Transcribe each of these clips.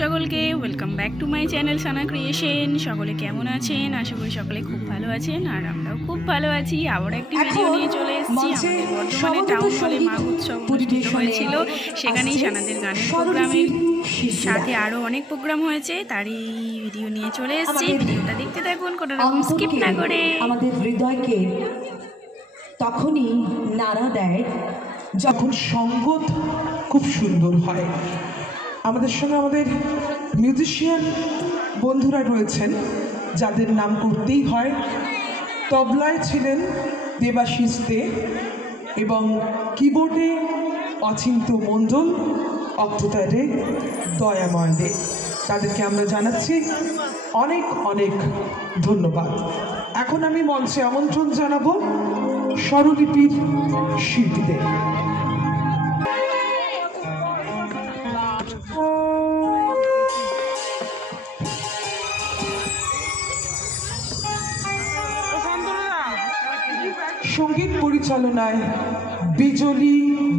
সকলকে welcome back to my channel Sana creation. সকলে কেমন আছেন? আশা করি সকলে খুব ভালো আছেন, আর আমরাও খুব ভালো আছি। আবার একটি ভিডিও নিয়ে চলে এসেছি। আমাদের বর্তমানে টাউন হলে মাঘ উৎসব অনুষ্ঠিত হয়েছিল, সেখানেই সানাদের গানের প্রোগ্রামের সাথে আরও অনেক প্রোগ্রাম হয়েছে, তারই ভিডিও নিয়ে চলে এসেছি। ভিডিওটা দেখতে থাকুন, কোনো রকম স্কিপ না করে। আমাদের হৃদয়কে তখনই নাড়া দেয় যখন সঙ্গত খুব সুন্দর হয়। আমাদের সঙ্গে আমাদের মিউজিশিয়ান বন্ধুরা রয়েছেন, যাদের নাম করতেই হয়। তবলায় ছিলেন দেবাশিস দে এবং কিবোর্ডে অচিন্ত মণ্ডল, অক্টোপ্যাডে দয়াময় দে। তাদেরকে আমরা জানাচ্ছি অনেক অনেক ধন্যবাদ। এখন আমি মঞ্চে আমন্ত্রণ জানাবো স্বরলিপির শিল্পীদের। সঙ্গীত পরিচালনায় বিজলি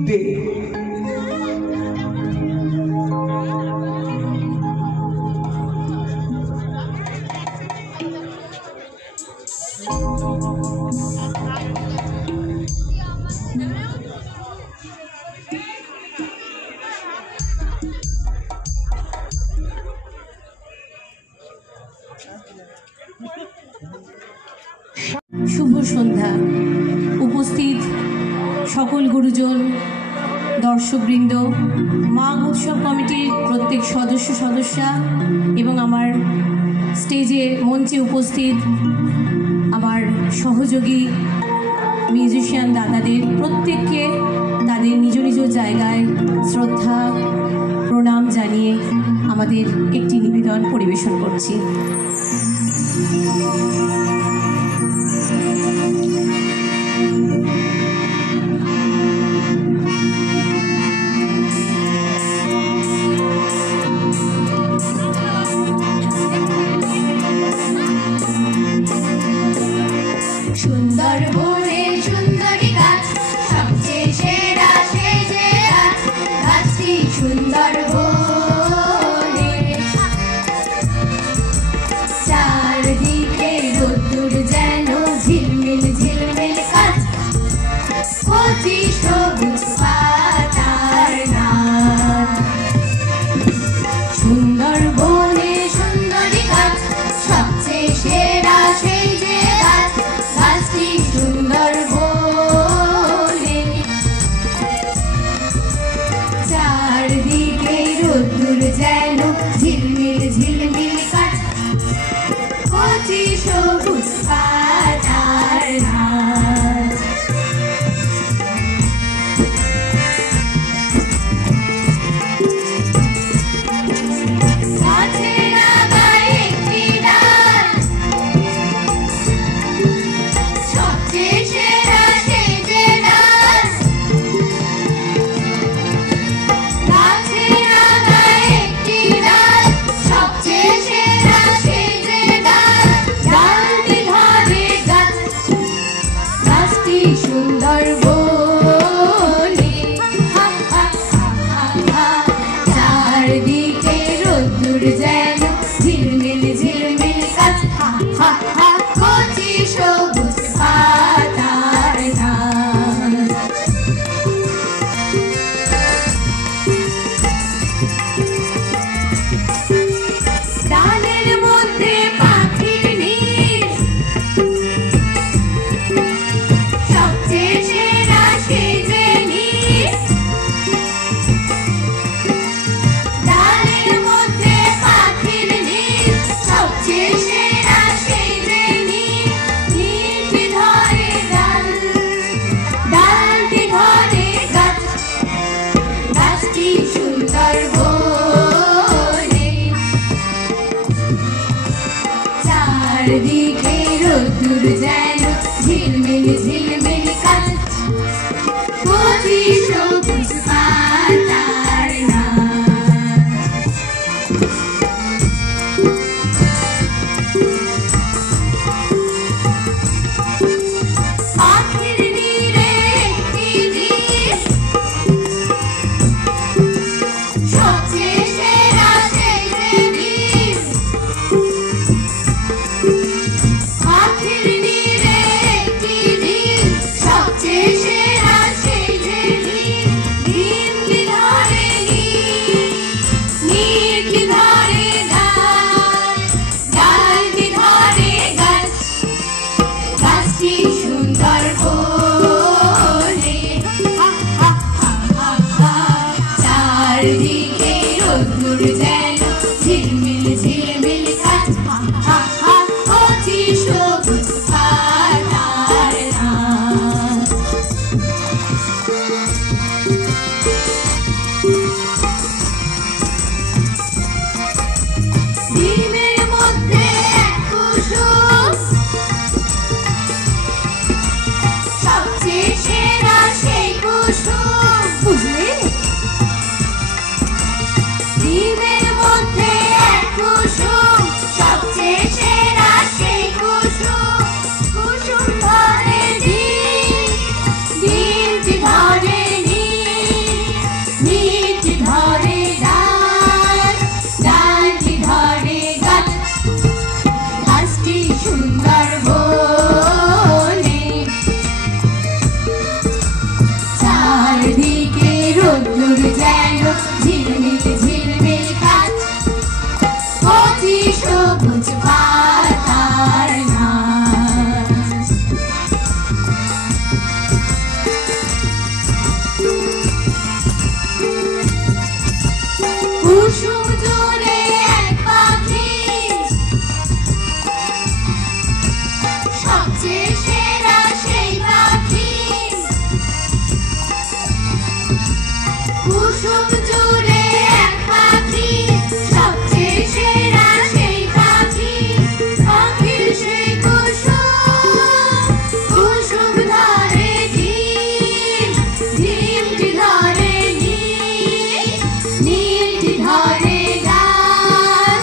দে। শুভ সন্ধ্যা। উপস্থিত সকল গুরুজন, দর্শকবৃন্দ, মাঘ উৎসব কমিটির প্রত্যেক সদস্যা এবং আমার স্টেজে মঞ্চে উপস্থিত আমার সহযোগী মিউজিশিয়ান দাদাদের প্রত্যেককে তাদের নিজ নিজ জায়গায় শ্রদ্ধা প্রণাম জানিয়ে আমাদের একটি নিবেদন পরিবেশন করছি। সুন্দরবনে সুন্দরী গাছ, সবচেয়ে সেরা সেজে আজ গাছটি সুন্দরবনে। চারদিকে রোদ্দুর যেন ঝিলমিল ঝিলমিল কাজ, কচি সবুজ পাতার নাচ। সুন্দরবনে সুন্দরী গাছ, সবচেয়ে সেরা সেজে আজ গাছটি সুন্দরবনে। চারদিকে রোদ্দুর যেন ঝিলমিল ঝিলমিল কাজ, কচি সবুজ পাতার নাচ। গাছের আগায় একটি ডাল, সবচেয়ে সেরা সেজে ডাল। গাছের আগায় একটি ডাল, সবচেয়ে সেরা সেজে ডাল। ডালটি ধরে গাছ, গাছটি সুন্দরবনে। হা হা হা হা হা। চারদিকে রোদ্দুর যেন ঝিলমিল ঝিলমিল কাজ, হা হা হা। কচি সবুজ পাতার নাচ। ডালের মধ্যে পাখির নীড়, সবচেয়ে সেরা কুসুম জুড়ে এক পাখি, সবচেয়ে সেরা সেই পাখি, পাখির সেই কুসুম, কুসুম ধরে ডিম, ডিমটি ধরে নীল, নীলটি ধরে ডাল,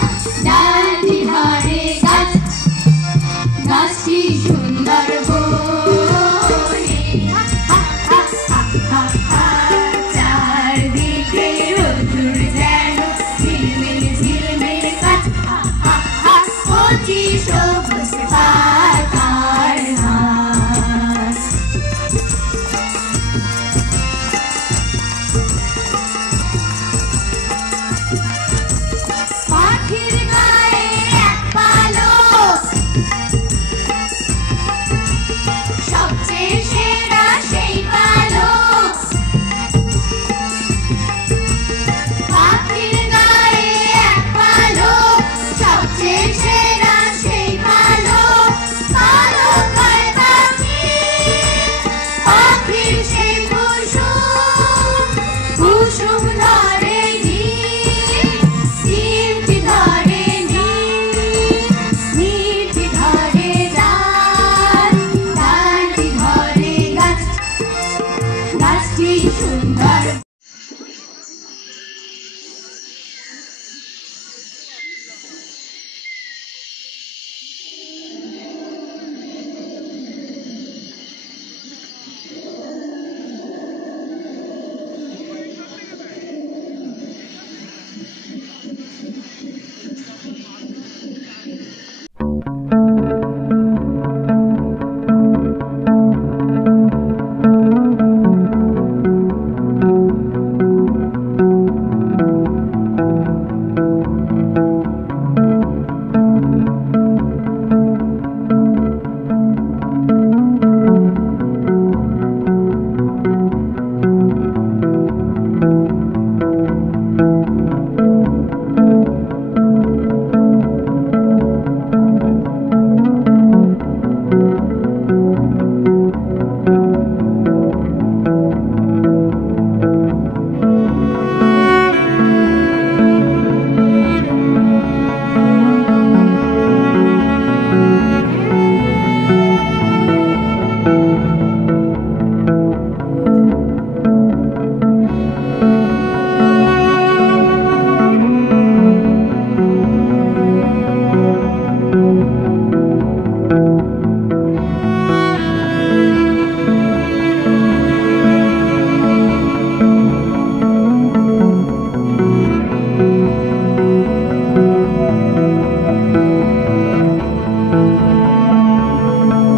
ডালটি ধরে গাছ, গাছটি সুন্দর বনে। চারদিকে রোদ্দুর যেন ঝিলমিল ঝিলমিল গাছ, কচি সবুজ পাতার হাস। পাখির গায়ে এক পালক, সবচেয়ে সেরা সেই পালক, পাখির গায়ে এক পালক, সবচেয়ে সেরা সেই পালক, পালক হয় পাখি, পাখির সেই কুসুম, কুসুম ধরে ডিম, ডিমটি ধরে নীল, নীলটি ধরে ডাল, ডালটি ধরে গাছ, গাছটি সুন্দর।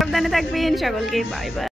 সাবধানে থাকবেন, সকলকে বাই বাই।